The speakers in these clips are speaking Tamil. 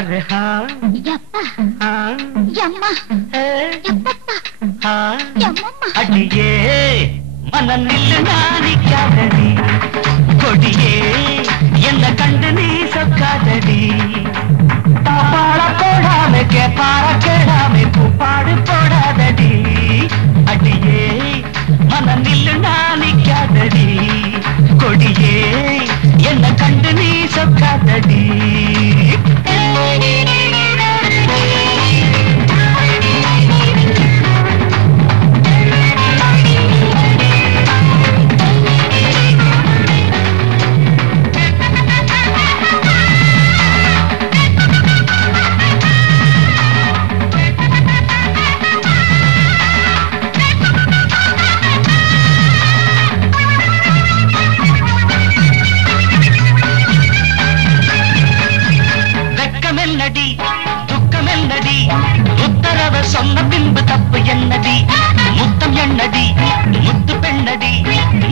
अरे हाँ यप्पा हाँ यम्मा यप्पा हाँ यम्मा अडिये मन निल्लु नानिक्कादडी कोडिये एन्न कंडु नी सोक्कादडी तापाड़ पोडामे केपाड़ केडामे पूपाडु पोडादडी अडिये मन निल्लु नानिक्कादडी कोडिये एन्न कंडु नी सोक्कादडी துக்கமென்னடி உத்தரவ சொன்ன பின்பு தப்பு என்னடி முத்தம் என்னடி முத்து பெண்ணடி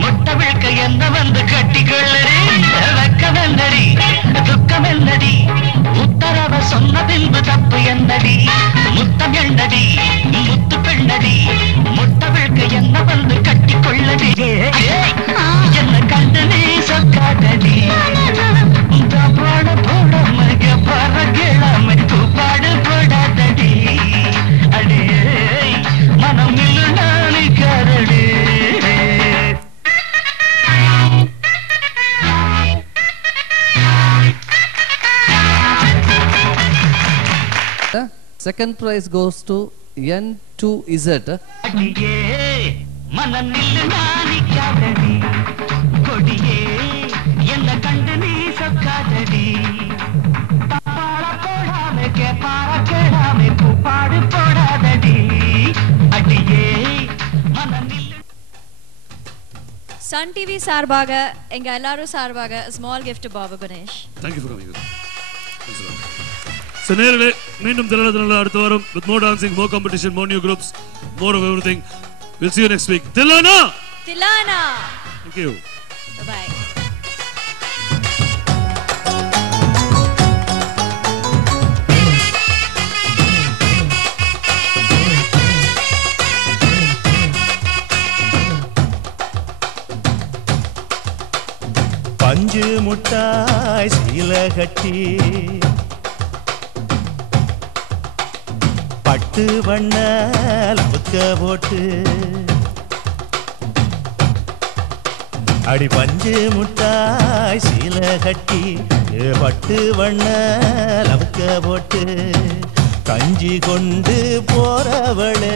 முட்ட விழ்க்க என்ன வந்து கட்டிக்கொள்ளடி வெக்கமென்னடி துக்கமென்னடி உத்தரவ சொன்ன பின்பு தப்பு என்னடி முத்தம் என்னடி முத்து பெண்ணடி முட்ட விழ்க்க என்ன வந்து கட்டிக்கொள்ளடி என்ன கண்டு நீ சொக்காதடி போட போட மக பறகிழமை தூப்பாடு போடாதடி அடே மனம் நில்லு நானிக்கரடி Second prize goes to N2Z. அடியே மனம் நில்லு நானிக்கரடி கொடியே என்ன கண்டு நீ சொக்காதடி தாப்பாள போடாமே கேப்பாள கேடாமே பூப்பாடு போடாதடி அடியே மனம் நில்லு Sun TV சார்பாக எங்க எல்லாரும் சார்பாக small gift to Baba Ganesh. Thank you for coming. Thanks a lot. So நேரலே மீண்டும் தில்லனா அடுத்த வாரம் with more dancing, more competition, more new groups, more of everything. We'll see you next week. Tilana. Thank you. Bye. பஞ்சு முட்டாய் சீல கட்டி பட்டு வண்ண லவுக்க போட்டு அடி பஞ்சு முட்டாய் சீல கட்டி பட்டு வண்ண லவுக்க போட்டு கஞ்சி கொண்டு போறவளே